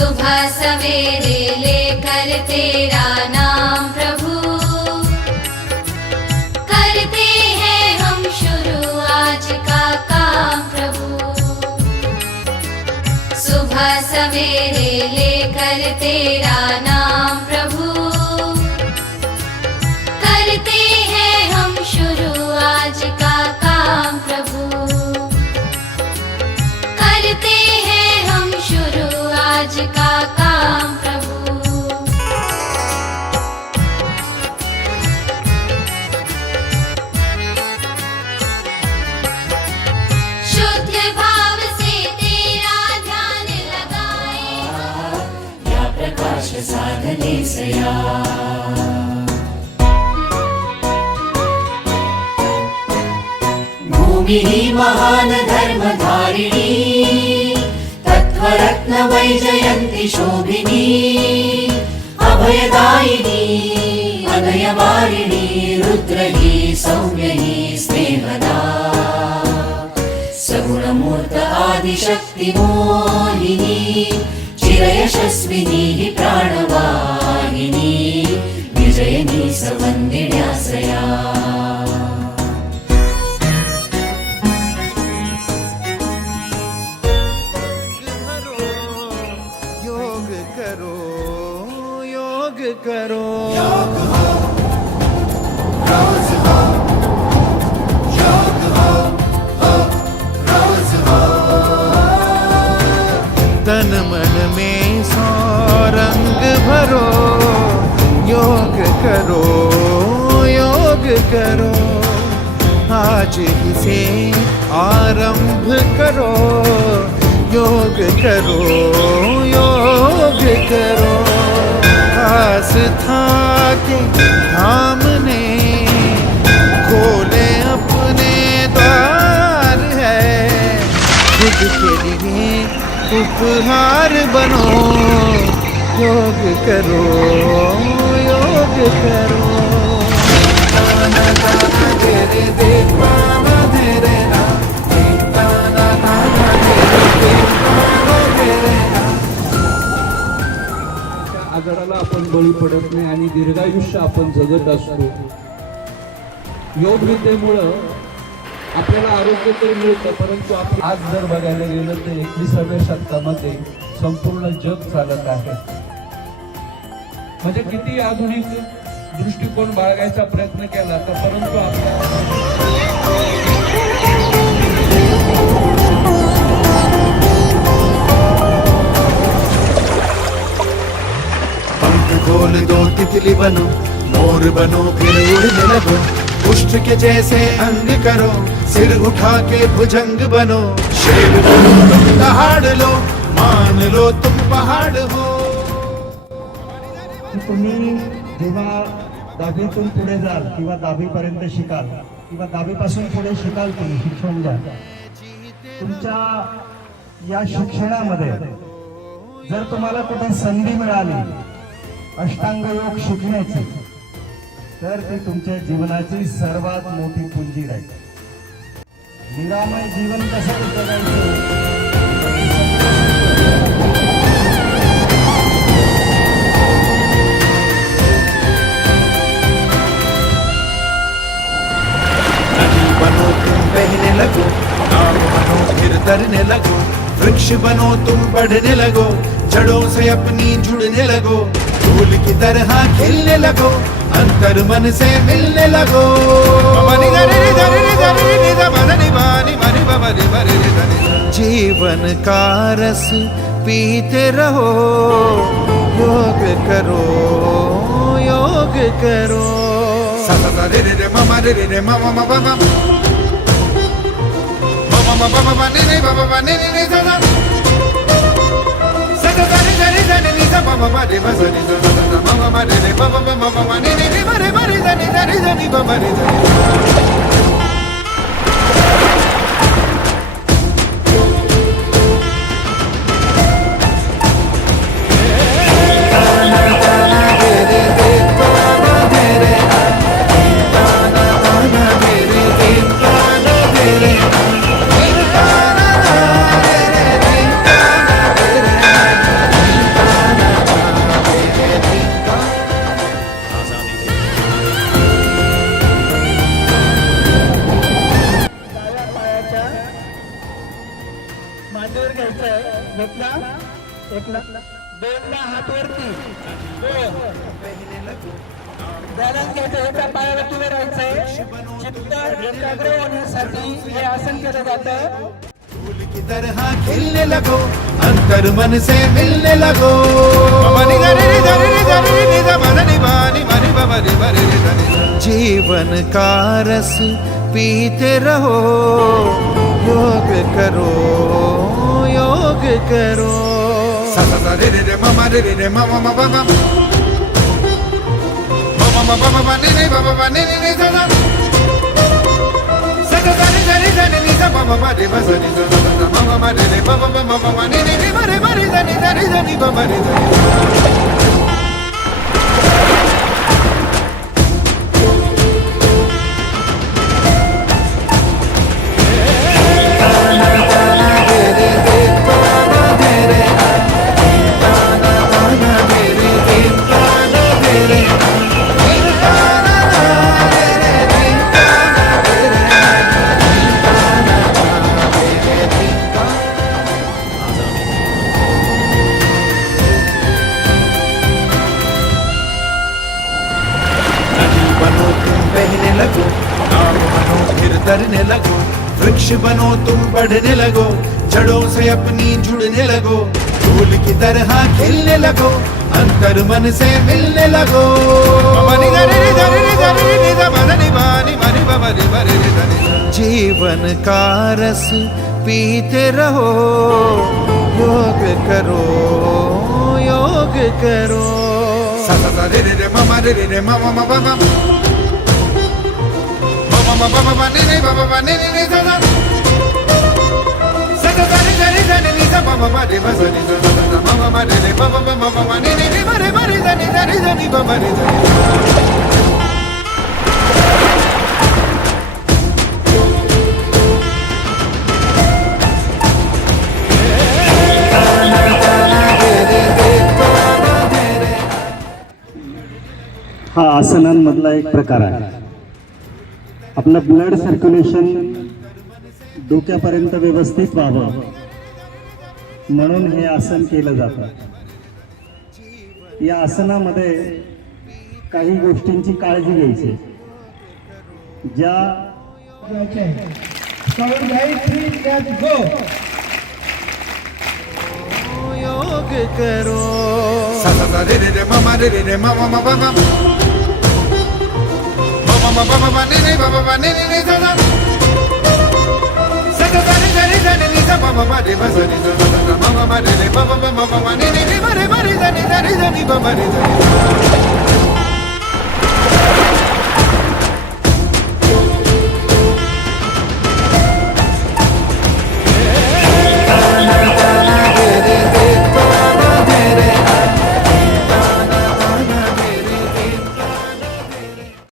सुबह सवेरे लेकर तेरा नाम प्रभु, करते हैं हम शुरू आज का काम प्रभु। सुबह सवेरे लेकर तेरा नाम प्रभु, करते हैं हम शुरू आज का काम प्रभु, करते हैं हम शुरू आज का काम प्रभु। शुद्ध भाव से तेरा ध्यान लगाए, या प्रकाश साधने सया। भूमि ही महान धर्मधारिणी, तत्त्वरत्न वैजयन्ती शोभिनी, अभयदायिनी अनयवारिणी, रुद्र ही सौम्य ही स्नेहदा, सगुणमूर्त आदिशक्ति मोहिनी, चिरयशस्विनी प्राणवाहिनी, विजयिनी सवन्दिन्यासया। करो तन मन में सौ रंग भरो, योग करो योग करो, आज ही से आरंभ करो, योग करो योग करो। आस्था के धाम ने खोले अपने द्वार है, खुद के लिए उपहार बनो, योग करो योग करो। आजाराला आपण बळी पडत नाही आणि दीर्घायुष्य आपण जगत असतो। योग विद्येमुळे आपल्याला आरोग्य तर मिळतं, परंतु आपण आज जर बघायला गेलं तर 21व्या शतकामध्ये संपूर्ण जग चालत आहे। म्हणजे किती आधुनिक दृष्टिकोन बाळगायचा प्रयत्न केला तर परंतु खोल दो तितली बनो, मोर बनो फिर उड़ने लगो, पुष्ट के जैसे अंग करो, सिर उठा के भुजंग बनो, शेर बनो तुम दहाड़ लो, मान लो तुम पहाड़ हो। तुम्ही जेव्हा 10वीतून पुढे जाल किंवा 10वीपर्यंत शिकाल किंवा 10वीपासून पुढे शिकाल, तुम्ही शिक्षण घ्या, तुमच्या या शिक्षणामध्ये जर तुम्हाला कुठे संधी मिळाली अष्टांग योग शिकण्याची, तर ती तुमच्या जीवनाची सर्वात मोठी पुंजी राहील। निरामय जीवन कसं जगायचं, बनो तुम बहने लगो, नाव बनो फिर तरने लगो, वृक्ष बनो तुम बढ़ने लगो, जड़ों से अपनी जुड़ने लगो, फूल की तरह खिलने लगो, अंतर मन से मिलने लगो। जीवन का रस पीते रहो, योग करो योग करो। रे रे रे ममा रे रे रे ममा ममा ममा ममा ममा ममा रे रे ममा रे रे रे सा सा सा रे रे रे रे सा ममा ममा रे सा रे सा ममा ममा रे रे ममा ममा ममा रे रे रे रे रे रे रे रे ममा रे रे। मांडीवर घ्यायचंय. घेतला एकला दोनला हात वरती बॅलन्स घ्यायचं. एका पायावर उभे राहायचंय. चित्त एकाग्र होण्यासाठी हे आसन केलं जातं. फूल की तरह खिलने लगो, अंतर मन से मिलने लगो. जीवन का रस पीते रहो, योग करो, योग करो. सा सा सा रे रे रे ममा रे रे रे ममा ममा ममा ममा ममा ममा रे रे ममा ममा रे रे सा सा सा सा रे रे रे रे रे सा ममा ममा रे सा सा सा सा ममा ममा रे रे ममा ममा ममा रे रे रे रे रे रे रे रे रे ममा रे रे. बहने लगो, नाव बनो फिर तरने लगो, वृक्ष बनो तुम बढ़ने लगो, जड़ों से अपनी जुड़ने लगो, फूल की तरह खिलने लगो, अंतर मन से मिलने लगो. जीवन का रस पीते रहो, योग करो, योग करो. सा सा सा रे रे रे ममा रे रे रे ममा ममा ममा mama mama mama ne mama mama ne ne sa sa sa sa ne ne ne ne ne sa mama mama de ba sa ne sa sa mama mama de ne mama mama mama ne ne ne mare mare sa ne sa ne sa ni mama ne sa. हा आसनांमधला एक प्रकार आहे. आपलं blood circulation डोक्यापर्यंत व्यवस्थित व्हावं म्हणून हे आसन केलं जातं. या आसनामध्ये काही गोष्टींची काळजी घ्यायची. ज्या योग करो. सा सा सा रे रे रे ममा रे रे रे ममा ममा ममा mama mama ne ne mama mama ne ne ne sa sa sa sa ne ne ne ne ne sa mama mama de ba sa ne sa sa mama mama de ne mama mama mama ne ne ne mare mare sa ne sa ne sa ni mama ne sa.